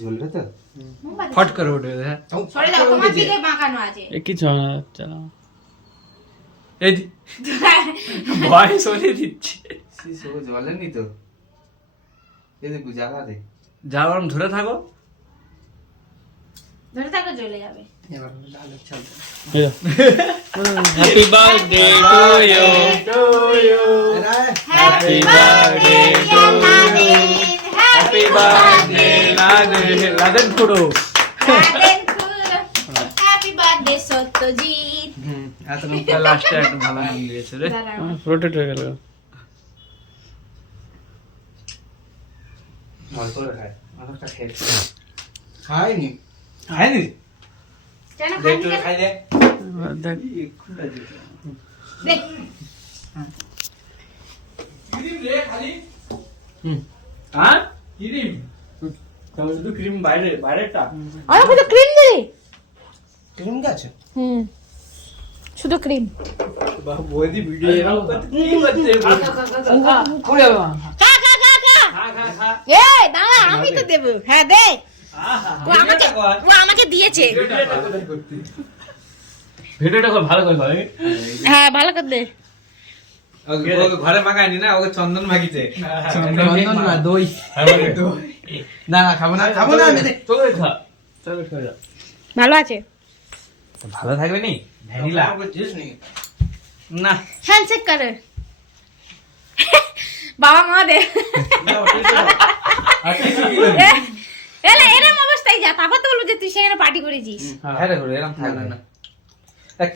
জ্বলবে তো? ফট করে উঠবে। হ্যাঁ সরে যাও, তোমার দিকে বাঁকানো আছে। এ কিছু হয় না, চালাও। এই ভয় সরিয়ে দিচ্ছে। শিশু জ্বলেনি তো, এই দেখো জ্বালা দে। যা গরম ধরে থাকো। ধরে থাকো, জ্বলে যাবে। Happy birthday to you, happy birthday to you, happy birthday Laden খুড়ো। Happy birthday Satyajit. লাস্টে একটা ভালো নাম দিয়েছে রে, রোটেট হয়ে গেল। অল্প খায়, অনেকটা খেয়েছে। খায়নি কেন দেখতে খাইনি? খাই দে। দেখ দেখ, হ্যাঁ ক্রিম, শুধু ক্রিম বাইরেটা। আমাকে তো ক্রিম দিলি। ক্রিম গেছে? শুধু ক্রিম। বৌদি ভিডিও এরকম করতে কি করছে? খা খা খা খা। এই দাঁড়া, আমি তো দেব। হ্যাঁ দে। ও আমাকে দিয়েছে। ভিডিওটা খুব ভালো করে করে। হ্যাঁ ভালো করে দে। ওকে ঘরে মাখায়নি না, ওকে চন্দন মাখিছে। চন্দন না, দই। না না খাবো না, খাবো না আমি। চলে খা, চলে খা যা। ভালো আছে। ভালো থাকবে নি? ভ্যানিলা না। হ্যান্ডশেক করে। বাবা মা দে। এলা এরম অবস্থায় যা, তারপর তো বলবো যে তুই সেখানে পার্টি করেছিস। হ্যাঁ রে এরকম থাকবে না।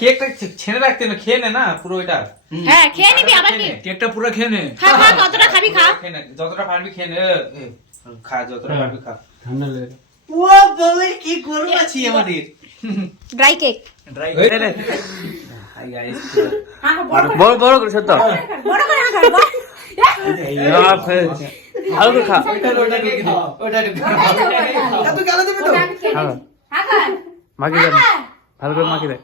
কেকটা ছেনে রাখতে না, খেয়ে নে না পুরো এটা। হ্যাঁ খেয়ে নিবি আবার কি? কেকটা পুরো খেয়ে নে। খা খা, কতটা খাবি খা। খেয়ে নে, যতটা পারবি খেয়ে নে। খা যতটা পারবি খা। ঠান্ডা লেগে ও বলে কি করব আছি আমাদের। Dry cake. Dry hi guys. বড় বড় করে সত্য। বড় করে খা। ভালো করে খা। ওটা ঢুকি দে, ওটা ঢুকি দে। তুই গালা দিবি তো? হ্যাঁ খা। মাখি দে, ভালো করে মাখি দে।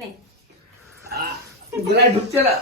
নে। গোলায় ঢুকছে না।